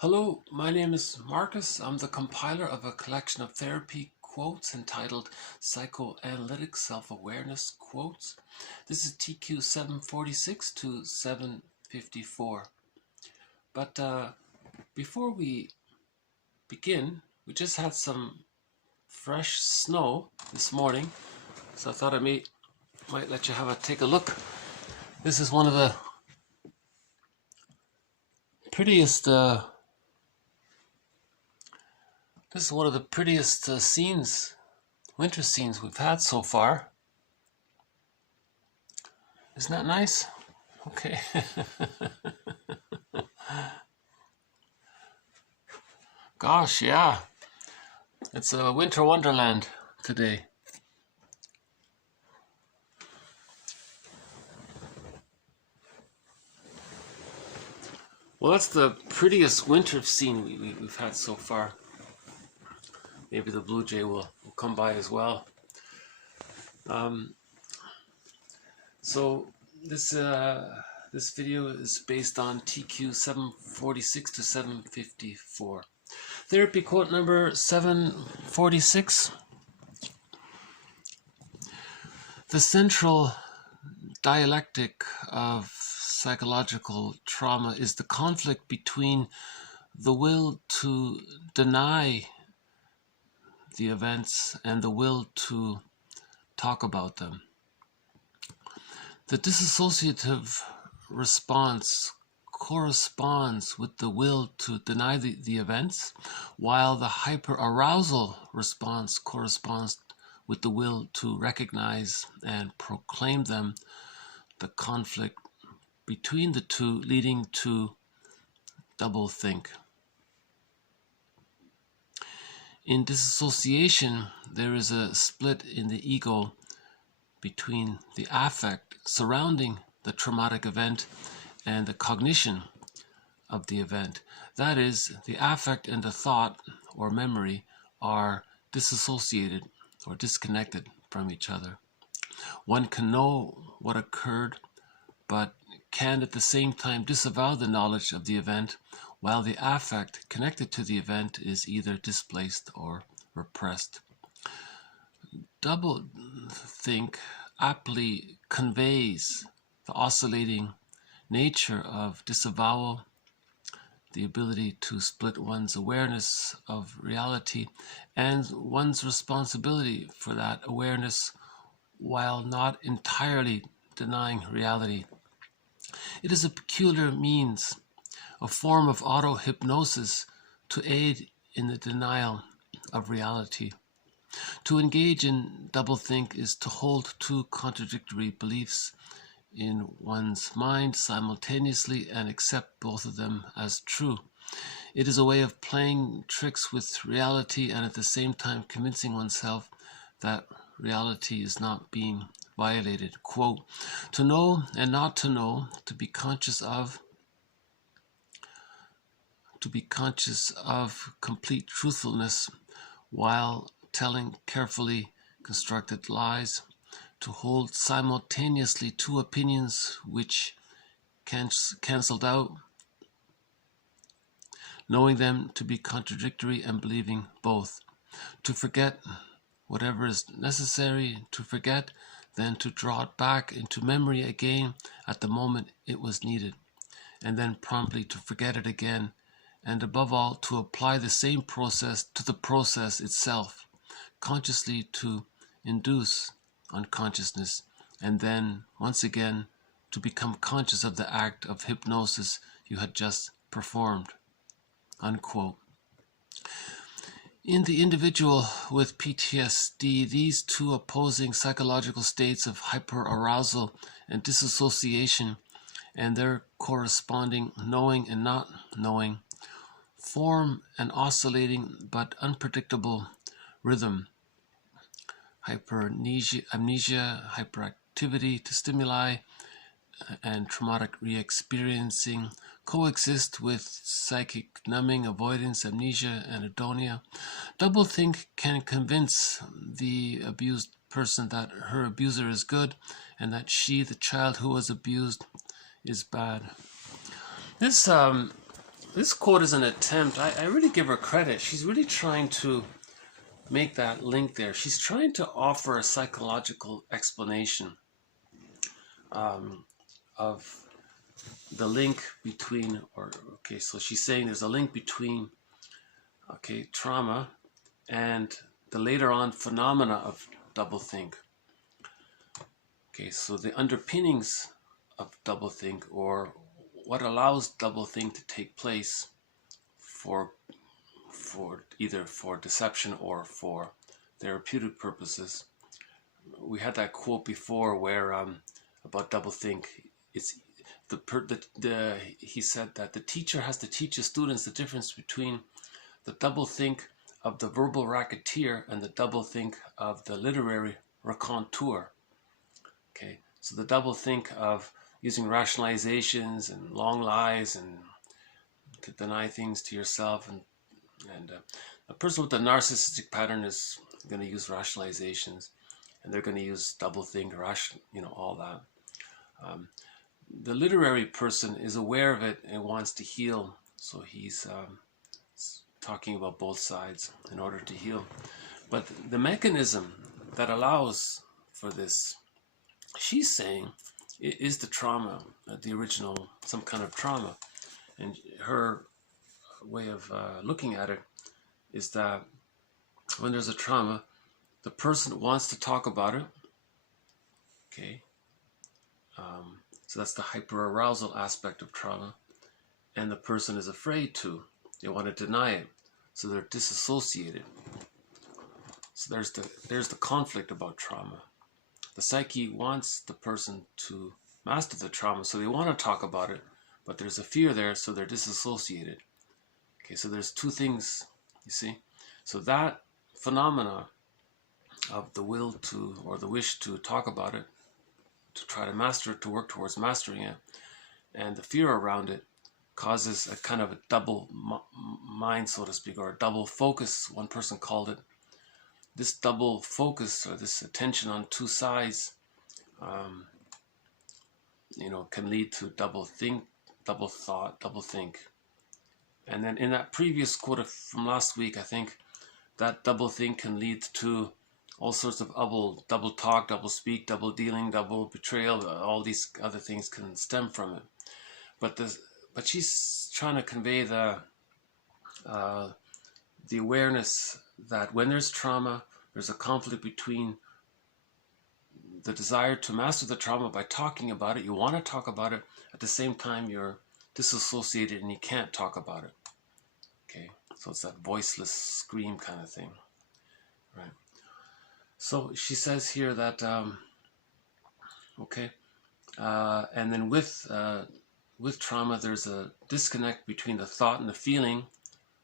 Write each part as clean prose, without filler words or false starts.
Hello, my name is Marcus. I'm the compiler of a collection of therapy quotes entitled Psychoanalytic Self-Awareness Quotes. This is TQ 746 to 754. But before we begin, we just had some fresh snow this morning, so I thought I might let you take a look. This is one of the prettiest scenes, winter scenes we've had so far. Isn't that nice? Okay. Gosh, yeah. It's a winter wonderland today. Well, that's the prettiest winter scene we've had so far. Maybe the blue jay will come by as well. So this video is based on TQ 746 to 754. Therapy quote number 746. The central dialectic of psychological trauma is the conflict between the will to deny the events and the will to talk about them. The dissociative response corresponds with the will to deny the events, while the hyperarousal response corresponds with the will to recognize and proclaim them. The conflict between the two leading to doublethink. In dissociation, there is a split in the ego between the affect surrounding the traumatic event and the cognition of the event. That is, the affect and the thought or memory are disassociated or disconnected from each other. One can know what occurred, but can at the same time disavow the knowledge of the event, while the affect connected to the event is either displaced or repressed. Doublethink aptly conveys the oscillating nature of disavowal, the ability to split one's awareness of reality and one's responsibility for that awareness while not entirely denying reality. It is a peculiar means, a form of auto-hypnosis to aid in the denial of reality. To engage in doublethink is to hold two contradictory beliefs in one's mind simultaneously and accept both of them as true. It is a way of playing tricks with reality and at the same time convincing oneself that reality is not being violated. Quote, to know and not to know, to be conscious of complete truthfulness while telling carefully constructed lies, to hold simultaneously two opinions which cancelled out, knowing them to be contradictory and believing both, to forget whatever is necessary to forget, then to draw it back into memory again at the moment it was needed, and then promptly to forget it again, and above all to apply the same process to the process itself, consciously to induce unconsciousness, and then once again to become conscious of the act of hypnosis you had just performed. Unquote. In the individual with PTSD, these two opposing psychological states of hyperarousal and dissociation and their corresponding knowing and not knowing form an oscillating but unpredictable rhythm. Hypermnesia, hyperreactivity to stimuli, and traumatic reexperiencing coexist with psychic numbing, avoidance, amnesia, and anhedonia. Doublethink can convince the abused person that her abuser is good and that she, the child who was abused, is bad. This This quote is an attempt. I really give her credit. She's really trying to make that link there. She's trying to offer a psychological explanation of the link between, okay, so she's saying there's a link between, okay, trauma and the later on phenomena of doublethink. Okay, so the underpinnings of doublethink, or what allows doublethink to take place for either for deception or for therapeutic purposes. We had that quote before where about doublethink. It's he said that the teacher has to teach the students the difference between the doublethink of the verbal racketeer and the doublethink of the literary raconteur. Okay, so the doublethink of using rationalizations and long lies and to deny things to yourself, and a person with a narcissistic pattern is going to use rationalizations, and they're going to use doublethink, all that. The literary person is aware of it and wants to heal, so he's talking about both sides in order to heal. But the mechanism that allows for this, she's saying, is the trauma, the original, some kind of trauma. And her way of looking at it is that when there's a trauma, the person wants to talk about it. Okay. So that's the hyperarousal aspect of trauma. And the person is afraid to. They want to deny it. So they're disassociated. So there's the conflict about trauma. The psyche wants the person to master the trauma, so they want to talk about it, but there's a fear there, so they're disassociated. Okay, so there's two things, you see. So that phenomena of the will to, or the wish to talk about it, to try to master it, to work towards mastering it, and the fear around it causes a kind of a double mind, so to speak, or a double focus, one person called it. This double focus, or this attention on two sides, can lead to double think, double thought, double think. And then in that previous quote from last week, I think that double think can lead to all sorts of double talk, double speak, double dealing, double betrayal. All these other things can stem from it. But she's trying to convey the awareness that when there's trauma, there's a conflict between the desire to master the trauma by talking about it. You want to talk about it. At the same time, you're disassociated and you can't talk about it. Okay, so it's that voiceless scream kind of thing, right? So she says here that, and then with trauma, there's a disconnect between the thought and the feeling.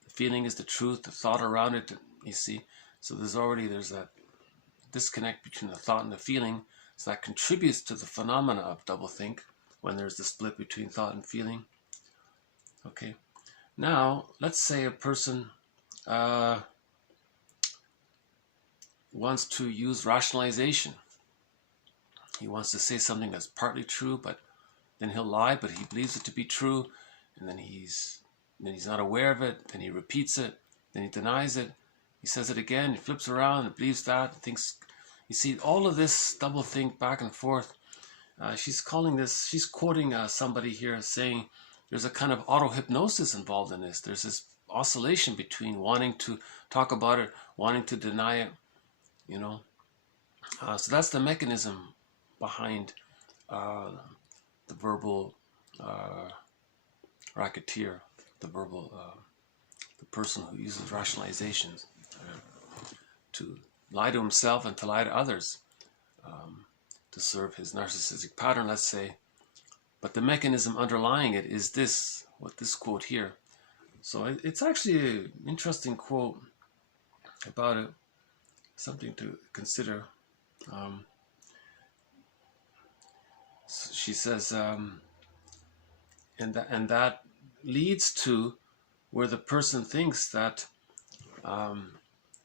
The feeling is the truth, the thought around it, you see. So there's that disconnect between the thought and the feeling. So that contributes to the phenomena of doublethink when there's the split between thought and feeling. Okay. Now, let's say a person wants to use rationalization. He wants to say something that's partly true, but then he'll lie, but he believes it to be true, and then he's not aware of it, then he repeats it, then he denies it, he says it again, he flips around and believes that, thinks, you see, all of this doublethink back and forth. She's quoting somebody here saying there's a kind of auto-hypnosis involved in this. There's this oscillation between wanting to talk about it, wanting to deny it, so that's the mechanism behind the verbal racketeer, the person who uses rationalizations to lie to himself and to lie to others, to serve his narcissistic pattern, let's say. But the mechanism underlying it is this quote here. So it's actually an interesting quote about it, something to consider. She says, and that leads to where the person thinks that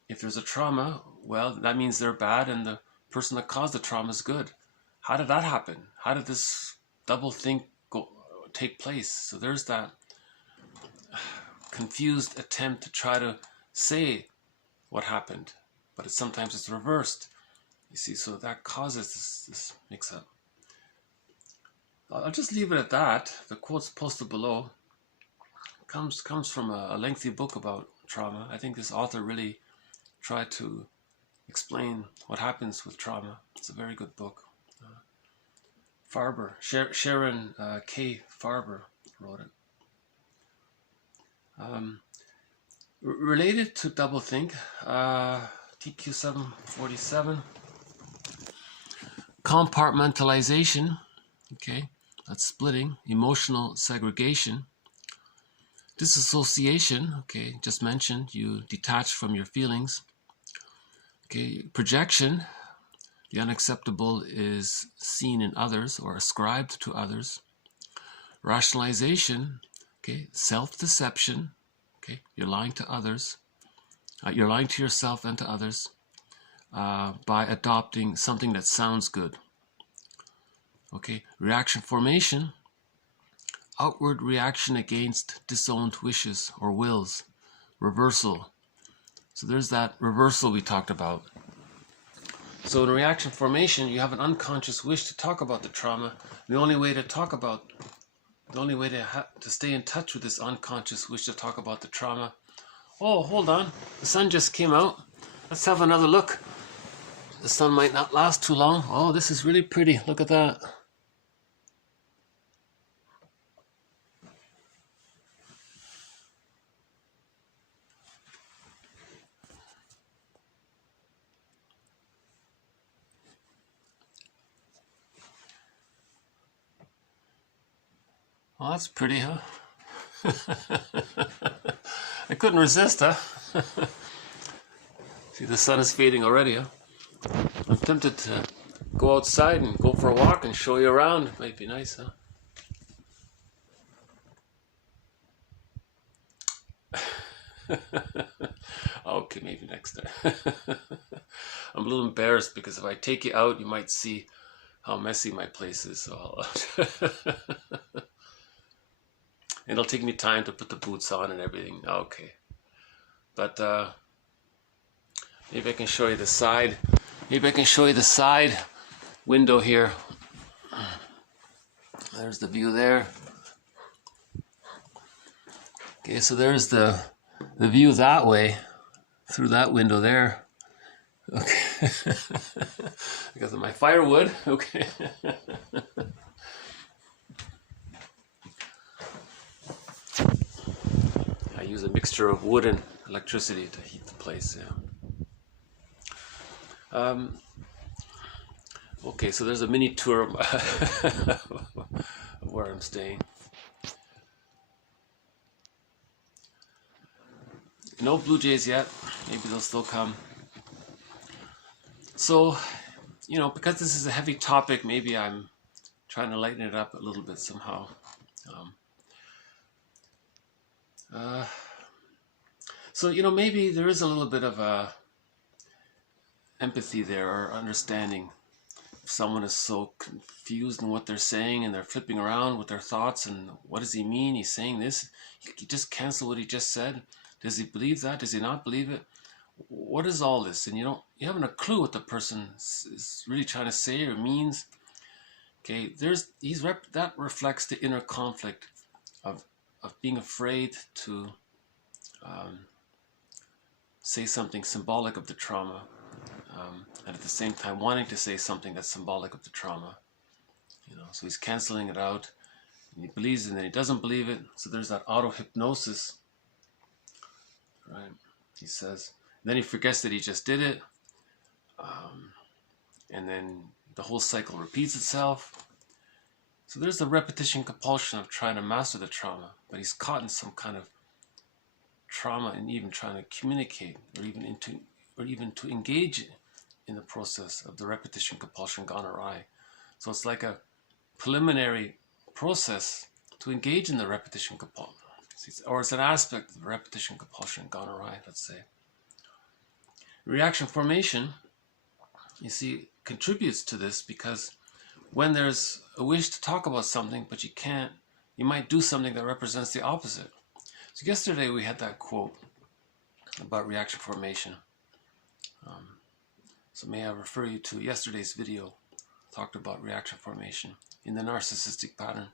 if there's a trauma, well, that means they're bad and the person that caused the trauma is good. How did that happen? How did this doublethink take place? So there's that confused attempt to try to say what happened, but sometimes it's reversed. You see, so that causes this mix-up. I'll just leave it at that. The quote's posted below. Comes from a lengthy book about trauma. I think this author really tried to explain what happens with trauma. It's a very good book. Farber, Sharon K. Farber wrote it. Related to doublethink, TQ 747, compartmentalization, okay, that's splitting, emotional segregation, dissociation, okay, just mentioned, you detach from your feelings, okay, projection, the unacceptable is seen in others or ascribed to others, rationalization, okay, self-deception, okay, you're lying to others, you're lying to yourself and to others by adopting something that sounds good. Okay, reaction formation, outward reaction against disowned wishes or wills, reversal. So there's that reversal we talked about. So in reaction formation, you have an unconscious wish to talk about the trauma. The only way to stay in touch with this unconscious wish to talk about the trauma. Oh, hold on. The sun just came out. Let's have another look. The sun might not last too long. Oh, this is really pretty. Look at that. Oh, that's pretty, huh? I couldn't resist, huh? See, the sun is fading already, huh? I'm tempted to go outside and go for a walk and show you around. It might be nice, huh? Okay, maybe next time. I'm a little embarrassed because if I take you out, you might see how messy my place is. So it'll take me time to put the boots on and everything. Okay. But maybe I can show you the side. Maybe I can show you the side window here. There's the view there. Okay, so there's the view that way, through that window there. Okay. Because of my firewood. Okay. I use a mixture of wood and electricity to heat the place, yeah. Okay, so there's a mini tour of where I'm staying. No blue jays yet. Maybe they'll still come. So, you know, because this is a heavy topic, maybe I'm trying to lighten it up a little bit somehow. So, you know, maybe there is a little bit of empathy there, or understanding. If someone is so confused in what they're saying and they're flipping around with their thoughts and what does he mean? He's saying this. You just cancel what he just said. Does he believe that? Does he not believe it? What is all this? And you haven't a clue what the person is really trying to say or means. Okay, that reflects the inner conflict of being afraid to say something symbolic of the trauma, and at the same time wanting to say something that's symbolic of the trauma. So he's canceling it out, and he believes it and then he doesn't believe it. So there's that auto-hypnosis, right? He says, and then he forgets that he just did it, and then the whole cycle repeats itself. So there's the repetition compulsion of trying to master the trauma, but he's caught in some kind of trauma and even trying to communicate or even to engage in the process of the repetition compulsion gone awry. So it's like a preliminary process to engage in the repetition compulsion, or it's an aspect of the repetition compulsion gone awry, let's say. Reaction formation, you see, contributes to this, because when there's a wish to talk about something but you can't, you might do something that represents the opposite. So yesterday we had that quote about reaction formation. So may I refer you to yesterday's video, talked about reaction formation in the narcissistic pattern.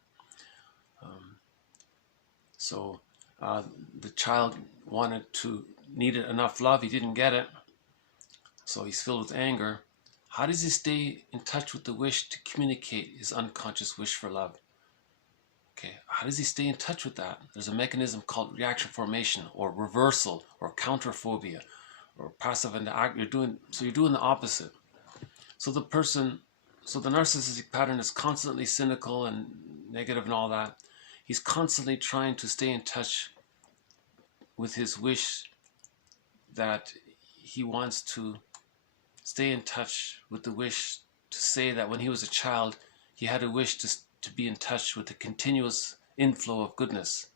The child needed enough love, he didn't get it, so he's filled with anger. How does he stay in touch with the wish to communicate his unconscious wish for love? Okay, how does he stay in touch with that? There's a mechanism called reaction formation, or reversal, or counterphobia, or passive and act. You're doing the opposite. So the narcissistic pattern is constantly cynical and negative and all that. He's constantly trying to stay in touch with his wish that he wants to stay in touch with the wish to say that when he was a child, he had a wish to be in touch with the continuous inflow of goodness.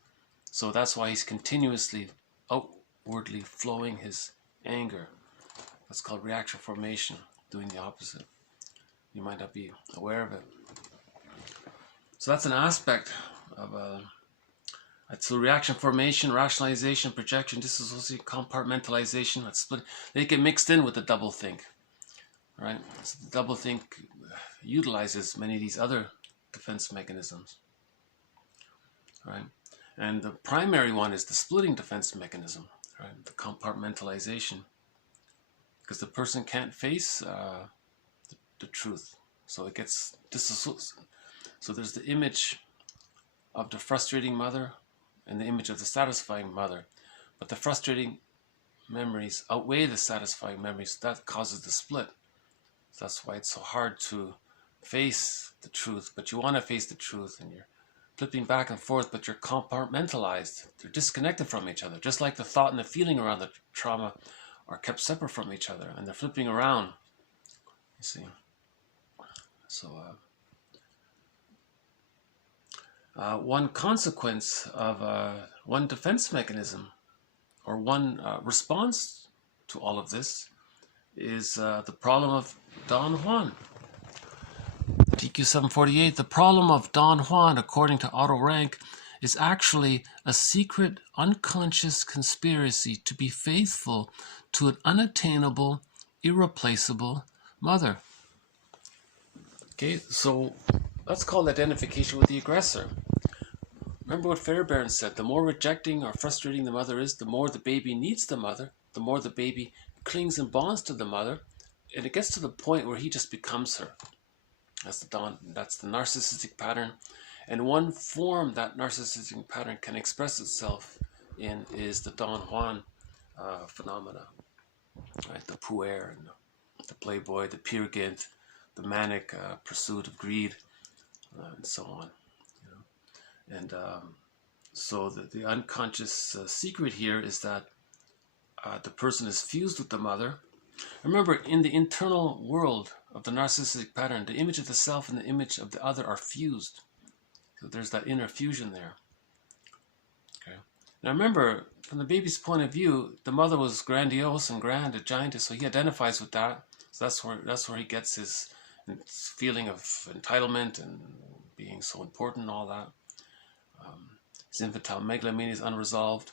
So that's why he's continuously outwardly flowing his anger. That's called reaction formation, doing the opposite. You might not be aware of it. So that's an aspect of so reaction formation, rationalization, projection, dissociation, compartmentalization, that's split. They get mixed in with the doublethink, right? So the doublethink utilizes many of these other defense mechanisms, right? And the primary one is the splitting defense mechanism, right? The compartmentalization, because the person can't face the truth, so it gets dissociated. So there's the image of the frustrating mother and the image of the satisfying mother, but the frustrating memories outweigh the satisfying memories. That causes the split. So that's why it's so hard to face the truth, but you want to face the truth, and you're flipping back and forth, but you're compartmentalized. They're disconnected from each other, just like the thought and the feeling around the trauma are kept separate from each other, and they're flipping around, you see. So one consequence of one defense mechanism, or one response to all of this, is the problem of Don Juan. TQ 748, the problem of Don Juan, according to Otto Rank, is actually a secret, unconscious conspiracy to be faithful to an unattainable, irreplaceable mother. Okay, so that's called identification with the aggressor. Remember what Fairbairn said, the more rejecting or frustrating the mother is, the more the baby needs the mother, the more the baby clings and bonds to the mother, and it gets to the point where he just becomes her. That's the narcissistic pattern. And one form that narcissistic pattern can express itself in is the Don Juan phenomena, right? The puer, and the playboy, the peer gynt, the manic pursuit of greed, and so on. You know? And so the unconscious secret here is that the person is fused with the mother. Remember, in the internal world of the narcissistic pattern, the image of the self and the image of the other are fused. So there's that inner fusion there. Okay. Now remember, from the baby's point of view, the mother was grandiose and grand, a giantess, so he identifies with that. So that's where he gets his feeling of entitlement and being so important and all that. His infantile megalomania is unresolved.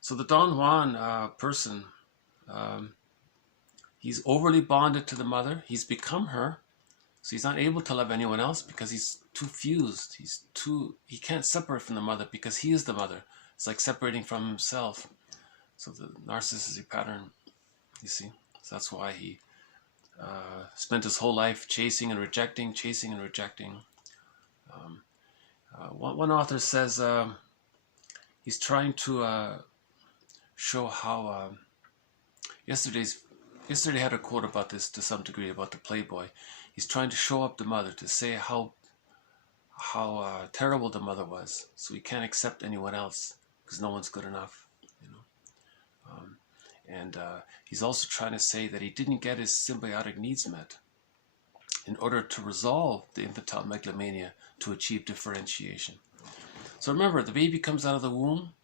So the Don Juan person, he's overly bonded to the mother. He's become her. So he's not able to love anyone else because he's too fused. He can't separate from the mother because he is the mother. It's like separating from himself. So the narcissistic pattern, you see, so that's why he spent his whole life chasing and rejecting. One author says he's trying to show how yesterday had a quote about this to some degree, about the playboy. He's trying to show up the mother, to say how terrible the mother was, so he can't accept anyone else because no one's good enough, you know. And he's also trying to say that he didn't get his symbiotic needs met in order to resolve the infantile megalomania to achieve differentiation. So remember, the baby comes out of the womb,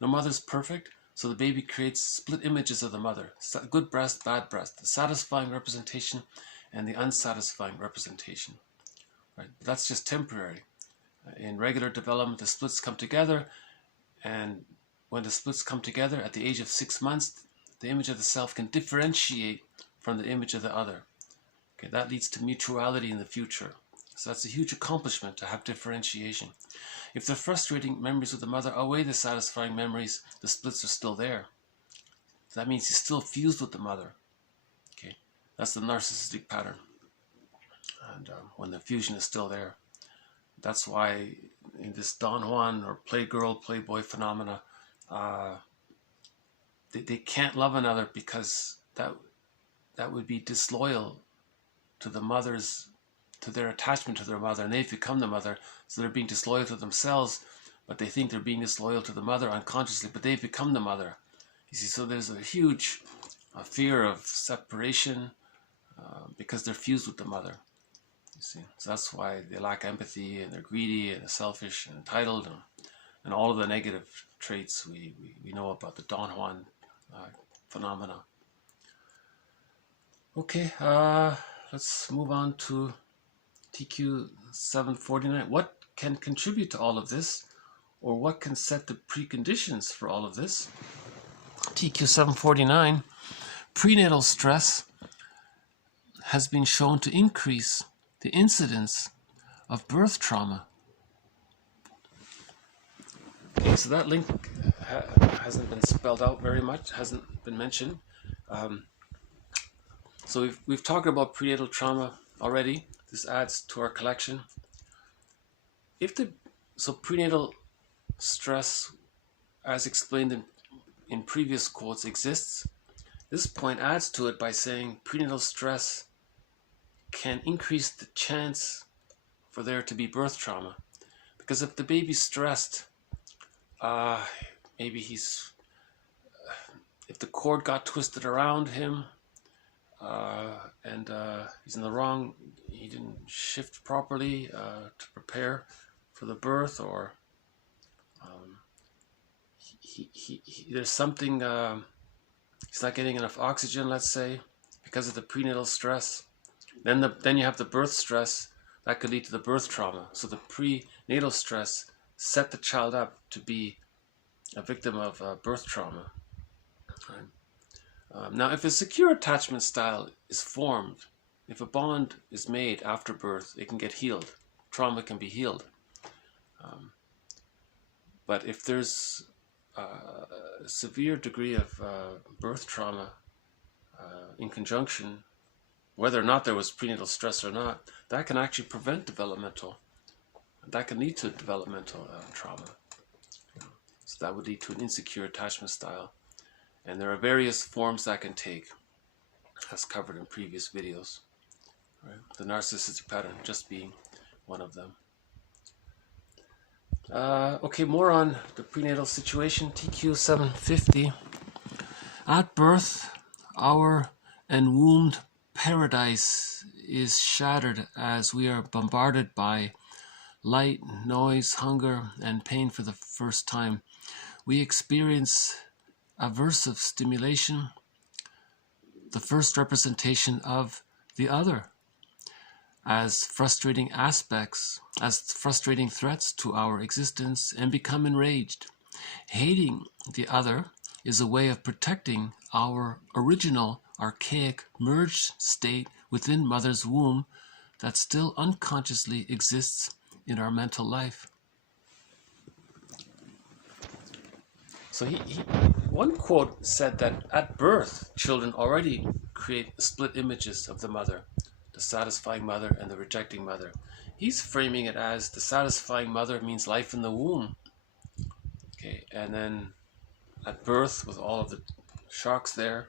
no mother's perfect, so the baby creates split images of the mother, good breast, bad breast, the satisfying representation and the unsatisfying representation. Right? But that's just temporary. In regular development, the splits come together And when the splits come together at the age of 6 months, the image of the self can differentiate from the image of the other. Okay, that leads to mutuality in the future. So that's a huge accomplishment, to have differentiation. If the frustrating memories of the mother outweigh the satisfying memories, the splits are still there. That means he's still fused with the mother. Okay, that's the narcissistic pattern. And when the fusion is still there, that's why in this Don Juan or playgirl, playboy phenomena, they can't love another, because that would be disloyal to the mother's, to their attachment to their mother, and they've become the mother, so they're being disloyal to themselves, but they think they're being disloyal to the mother unconsciously, but they've become the mother. You see, so there's a huge fear of separation because they're fused with the mother. You see, so that's why they lack empathy, and they're greedy and selfish and entitled, and all of the negative traits we know about the Don Juan phenomena. Okay, let's move on to TQ 749. What can contribute to all of this, or what can set the preconditions for all of this? TQ 749, prenatal stress has been shown to increase the incidence of birth trauma. Okay, so that link hasn't been spelled out very much, hasn't been mentioned. So we've talked about prenatal trauma already. This adds to our collection. So prenatal stress, as explained in previous quotes, exists. This point adds to it by saying prenatal stress can increase the chance for there to be birth trauma. Because if the baby's stressed, maybe if the cord got twisted around him, and he's in the wrong, he didn't shift properly to prepare for the birth, or there's something, he's not getting enough oxygen, let's say, because of the prenatal stress. Then you have the birth stress that could lead to the birth trauma. So the prenatal stress set the child up to be a victim of birth trauma. Right? Now, if a secure attachment style is formed, if a bond is made after birth, it can get healed. Trauma can be healed. But if there's a severe degree of birth trauma in conjunction, whether or not there was prenatal stress or not, that can actually prevent developmental. That can lead to developmental trauma. So that would lead to an insecure attachment style. And there are various forms that can take, as covered in previous videos. Right? The narcissistic pattern just being one of them. Okay, more on the prenatal situation. TQ 750. At birth, our enwombed paradise is shattered as we are bombarded by light, noise, hunger, and pain for the first time. We experience aversive stimulation, the first representation of the other, as frustrating aspects, as frustrating threats to our existence, and become enraged. Hating the other is a way of protecting our original archaic merged state within mother's womb that still unconsciously exists in our mental life. So one quote said that at birth, children already create split images of the mother, the satisfying mother and the rejecting mother. He's framing it as the satisfying mother means life in the womb. Okay, and then at birth, with all of the shocks there,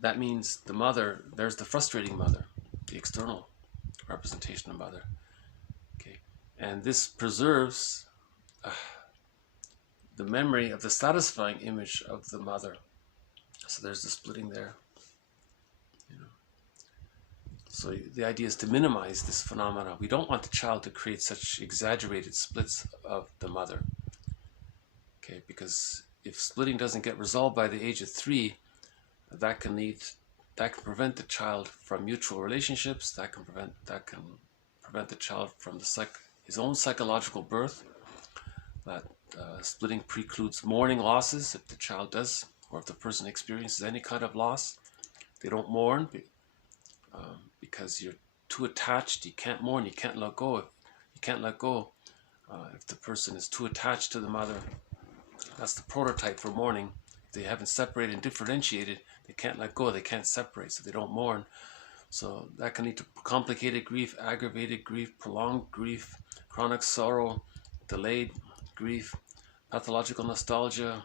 that means the mother, there's the frustrating mother, the external representation of mother. Okay, and this preserves the memory of the satisfying image of the mother. So there's the splitting there. You know. So the idea is to minimize this phenomena. We don't want the child to create such exaggerated splits of the mother. Okay, because if splitting doesn't get resolved by the age of 3, that can prevent the child from mutual relationships. That can prevent the child from his own psychological birth. That splitting precludes mourning losses if the child does, or if the person experiences any kind of loss. They don't mourn because you're too attached. You can't mourn. You can't let go. You can't let go if the person is too attached to the mother. That's the prototype for mourning. If they haven't separated and differentiated, they can't let go. They can't separate, so they don't mourn. So that can lead to complicated grief, aggravated grief, prolonged grief, chronic sorrow, delayed grief, pathological nostalgia,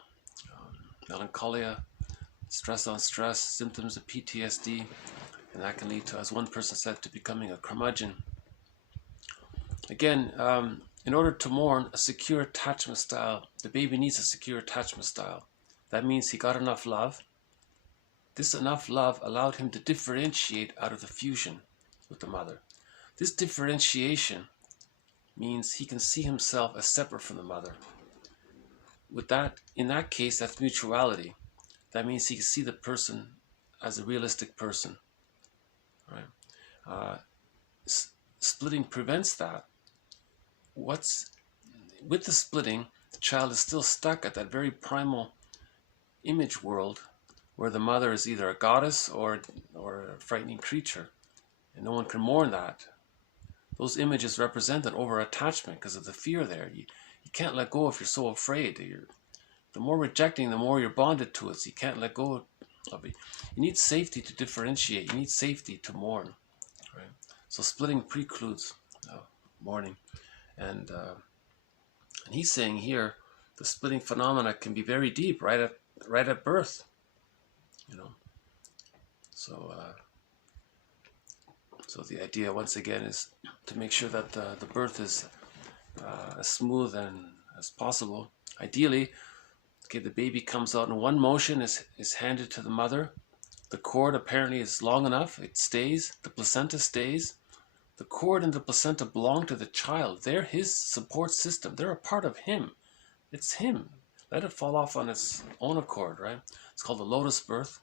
melancholia, stress on stress, symptoms of PTSD, and that can lead to, as one person said, to becoming a curmudgeon. Again, in order to mourn a secure attachment style, the baby needs a secure attachment style. That means he got enough love. This enough love allowed him to differentiate out of the fusion with the mother. This differentiation means he can see himself as separate from the mother. With that, in that case, that's mutuality. That means he can see the person as a realistic person. Right? Splitting prevents that. With the splitting, the child is still stuck at that very primal image world where the mother is either a goddess or a frightening creature, and no one can mourn that. Those images represent an over-attachment because of the fear there. You can't let go if you're so afraid. The more rejecting, the more you're bonded to it, so you can't let go of it. You need safety to differentiate. You need safety to mourn. Right? So splitting precludes mourning. And he's saying here, the splitting phenomena can be very deep right at birth. So the idea once again is to make sure that the birth is as smooth and as possible. Ideally, okay, the baby comes out in one motion, is handed to the mother. The cord apparently is long enough, it stays, the placenta stays. The cord and the placenta belong to the child. They're his support system. They're a part of him. It's him. Let it fall off on its own accord, right? It's called a lotus birth.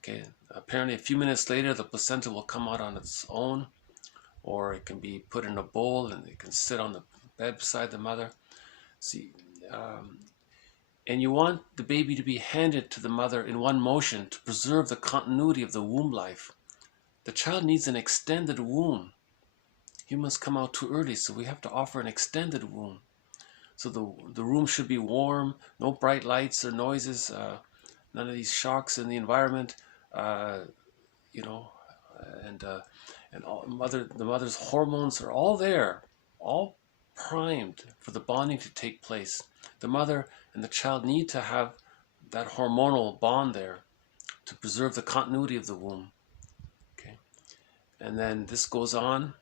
Okay, apparently a few minutes later, the placenta will come out on its own, or it can be put in a bowl and it can sit on the bed beside the mother. See, and you want the baby to be handed to the mother in one motion to preserve the continuity of the womb life. The child needs an extended womb. Humans come out too early, so we have to offer an extended womb. So the room should be warm, no bright lights or noises, none of these shocks in the environment, and the mother's hormones are all there, all primed for the bonding to take place. The mother and the child need to have that hormonal bond there to preserve the continuity of the womb. Okay, and then this goes on.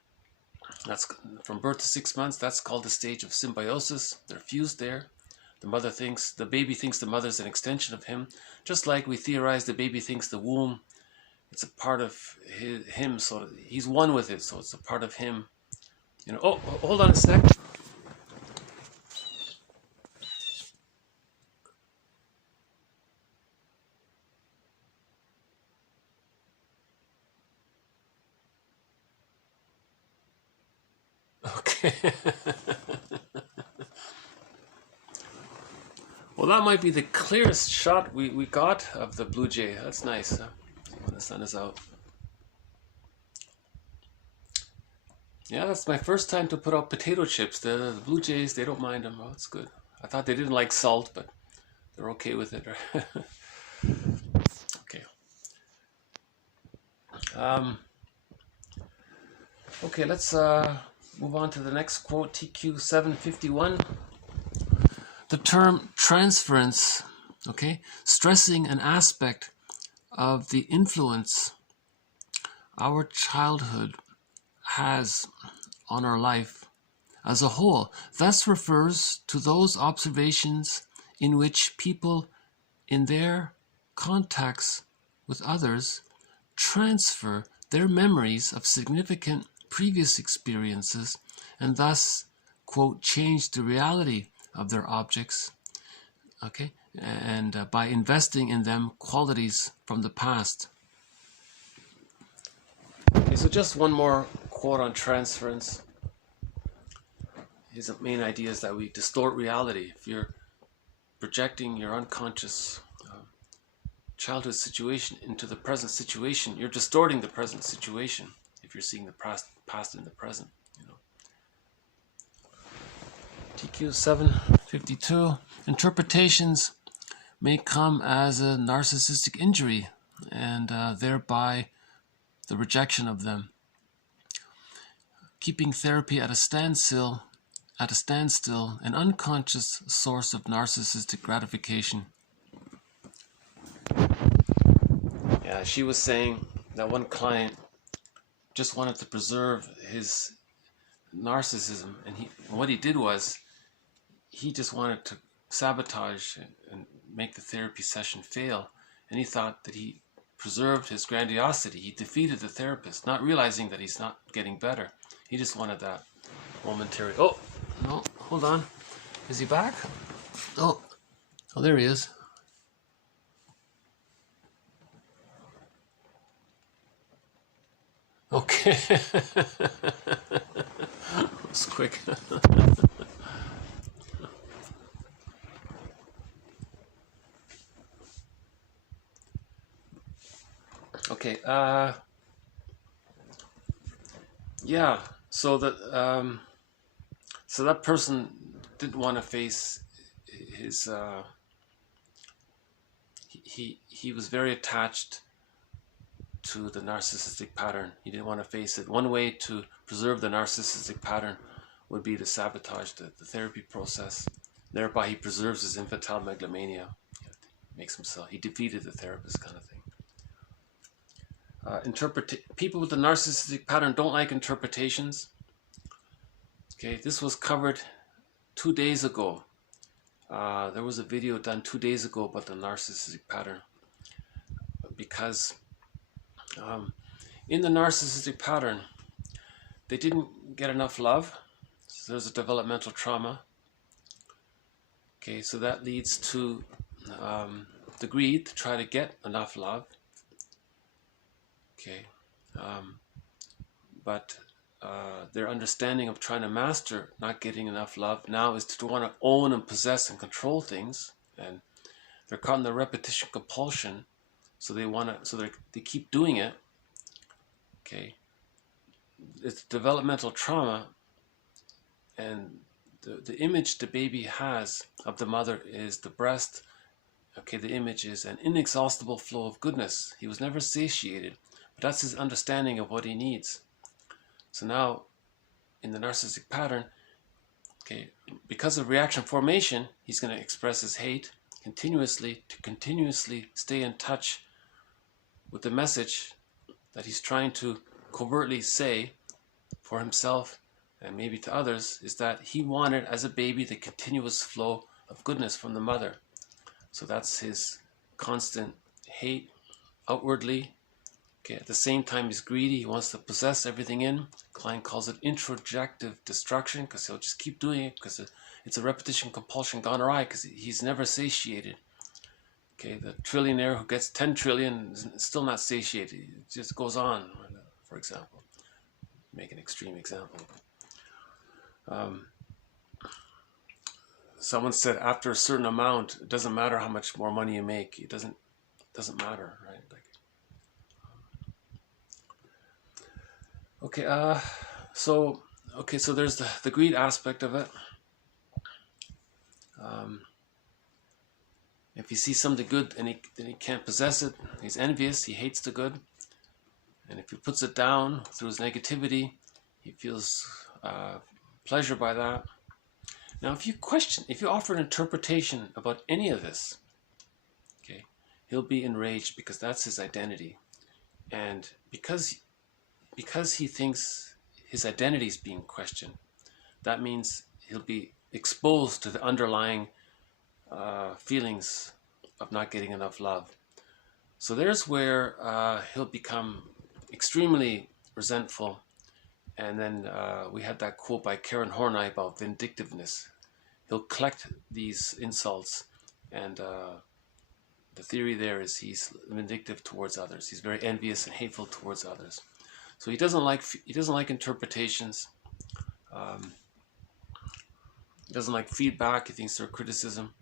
That's from birth to 6 months. That's called the stage of symbiosis. They're fused there. The baby thinks the mother's an extension of him, just like we theorize the baby thinks the womb, it's a part of him, so he's one with it, so it's a part of him. Oh, hold on a sec. Okay. Well, that might be the clearest shot we got of the blue jay. That's nice, huh? When the sun is out. Yeah, that's my first time to put out potato chips. The blue jays, they don't mind them. Oh, it's good. I thought they didn't like salt, but they're okay with it. Okay. Okay, let's move on to the next quote, TQ 751. The term transference, okay, stressing an aspect of the influence our childhood has on our life as a whole, thus refers to those observations in which people in their contacts with others transfer their memories of significant previous experiences and thus, quote, change the reality of their objects, okay, and by investing in them qualities from the past. Okay, so just one more quote on transference. his main idea is that we distort reality. If you're projecting your unconscious childhood situation into the present situation, you're distorting the present situation if you're seeing the past in the present. TQ 752. Interpretations may come as a narcissistic injury and thereby the rejection of them. Keeping therapy at a standstill, an unconscious source of narcissistic gratification. Yeah, she was saying that one client just wanted to preserve his narcissism, and what he did was he just wanted to sabotage and make the therapy session fail, and he thought that he preserved his grandiosity. He defeated the therapist, not realizing that he's not getting better. He just wanted that momentary. Oh, no, hold on. Is he back? Oh, there he is. Okay. That was quick. Okay. Yeah. So that person didn't want to face his. He was very attached to the narcissistic pattern. He didn't want to face it. One way to preserve the narcissistic pattern would be to sabotage the therapy process. Thereby, he preserves his infantile megalomania. He defeated the therapist, kind of thing. People with the narcissistic pattern don't like interpretations. Okay, this was covered 2 days ago. There was a video done 2 days ago about the narcissistic pattern. Because in the narcissistic pattern, they didn't get enough love. So there's a developmental trauma. Okay, so that leads to the greed to try to get enough love. Okay, but their understanding of trying to master not getting enough love now is to want to own and possess and control things, and they're caught in the repetition compulsion, so they keep doing it. Okay, it's developmental trauma, and the image the baby has of the mother is the breast. Okay, the image is an inexhaustible flow of goodness. He was never satiated, but that's his understanding of what he needs. So now, in the narcissistic pattern, okay, because of reaction formation, he's going to express his hate continuously to continuously stay in touch with the message that he's trying to covertly say for himself and maybe to others, is that he wanted as a baby the continuous flow of goodness from the mother. So that's his constant hate outwardly. Okay, at the same time, he's greedy. He wants to possess everything in. Klein calls it introjective destruction, because he'll just keep doing it because it's a repetition compulsion gone awry, because he's never satiated. Okay, the trillionaire who gets 10 trillion is still not satiated. It just goes on, for example. Make an extreme example. Someone said after a certain amount, it doesn't matter how much more money you make. It doesn't matter, right? So there's the greed aspect of it. If he sees something good and he can't possess it, he's envious. He hates the good, and if he puts it down through his negativity, he feels pleasure by that. Now, if you offer an interpretation about any of this, okay, he'll be enraged because that's his identity, and because he thinks his identity is being questioned, that means he'll be exposed to the underlying feelings of not getting enough love. So there's where he'll become extremely resentful. And then we had that quote by Karen Horney about vindictiveness. He'll collect these insults, and the theory there is he's vindictive towards others. He's very envious and hateful towards others. So he doesn't like interpretations. He doesn't like feedback. He thinks they're criticism.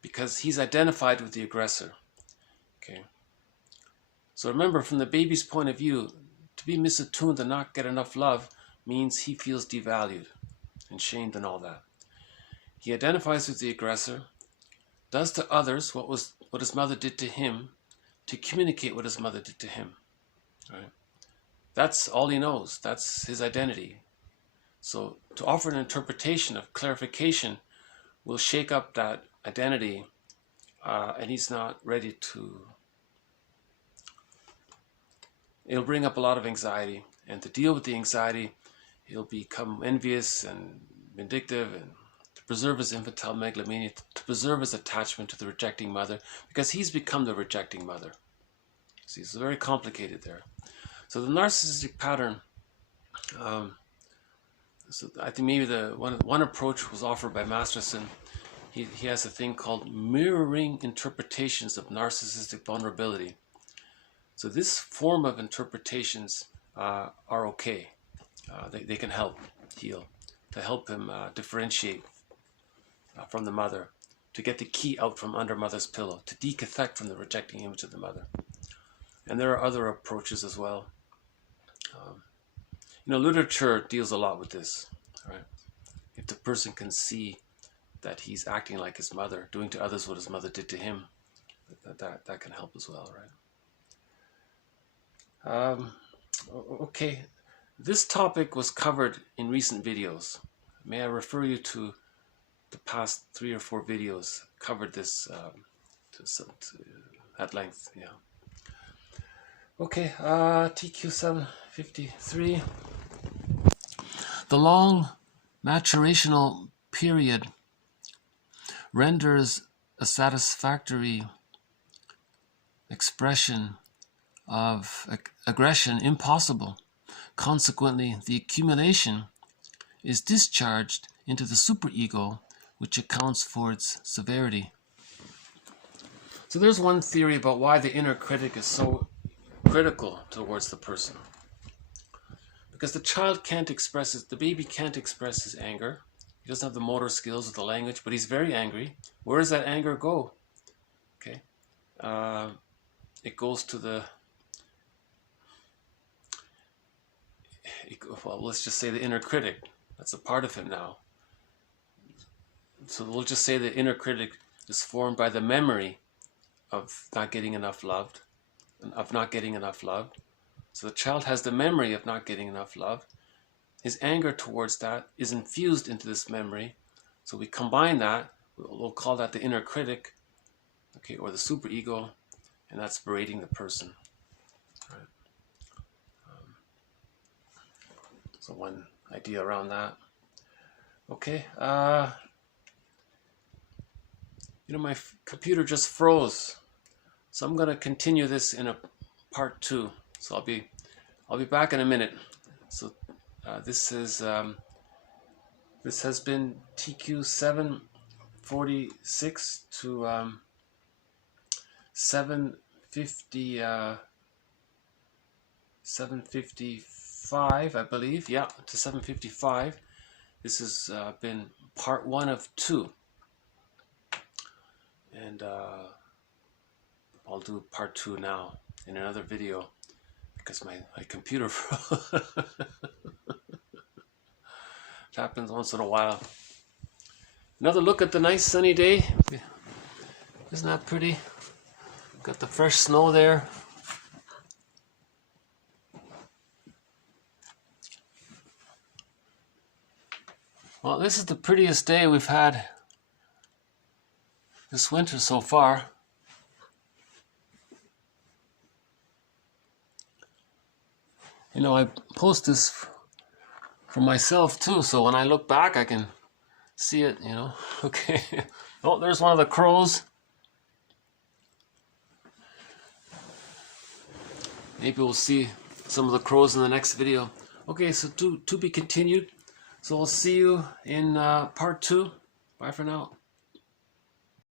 Because he's identified with the aggressor. Okay. So remember, from the baby's point of view, to be misattuned and not get enough love means he feels devalued and shamed and all that. He identifies with the aggressor, does to others what his mother did to him to communicate what his mother did to him. Right? That's all he knows. That's his identity. So to offer an interpretation of clarification will shake up that identity, and he's not ready to. It'll bring up a lot of anxiety, and to deal with the anxiety, he'll become envious and vindictive, and to preserve his infantile megalomania, to preserve his attachment to the rejecting mother, because he's become the rejecting mother. See, it's very complicated there. So the narcissistic pattern, so I think maybe one approach was offered by Masterson. He has a thing called mirroring interpretations of narcissistic vulnerability. So this form of interpretations are okay. They can help heal, to help him differentiate from the mother, to get the key out from under mother's pillow, to decathect from the rejecting image of the mother. And there are other approaches as well. Literature deals a lot with this, right? If the person can see that he's acting like his mother, doing to others what his mother did to him, that can help as well, right? Okay, this topic was covered in recent videos. May I refer you to the past 3 or 4 videos covered this at length, yeah. Okay, TQ 753. The long maturational period renders a satisfactory expression of aggression impossible. Consequently, the accumulation is discharged into the superego, which accounts for its severity. So there's one theory about why the inner critic is so critical towards the person. Because the child can't express the baby can't express his anger. He doesn't have the motor skills or the language, but he's very angry. Where does that anger go? Okay. It goes to let's just say the inner critic. That's a part of him now. So we'll just say the inner critic is formed by the memory of not getting enough love. So the child has the memory of not getting enough love. His anger towards that is infused into this memory. So we combine that, we'll call that the inner critic, okay, or the superego, and that's berating the person. Right. So one idea around that. Okay. My computer just froze, so I'm going to continue this in a part 2. So I'll be back in a minute. So this has been TQ 746 to 755, I believe. Yeah, to 755. This has been part 1 of 2. And I'll do part 2 now in another video because my computer froze. It happens once in a while. Another look at the nice sunny day. Isn't that pretty? Got the fresh snow there. Well, this is the prettiest day we've had this winter so far. I post this for myself too, so when I look back I can see it, Okay. Oh, there's one of the crows. Maybe we'll see some of the crows in the next video. Okay, so to be continued. So I'll see you in part 2. Bye for now.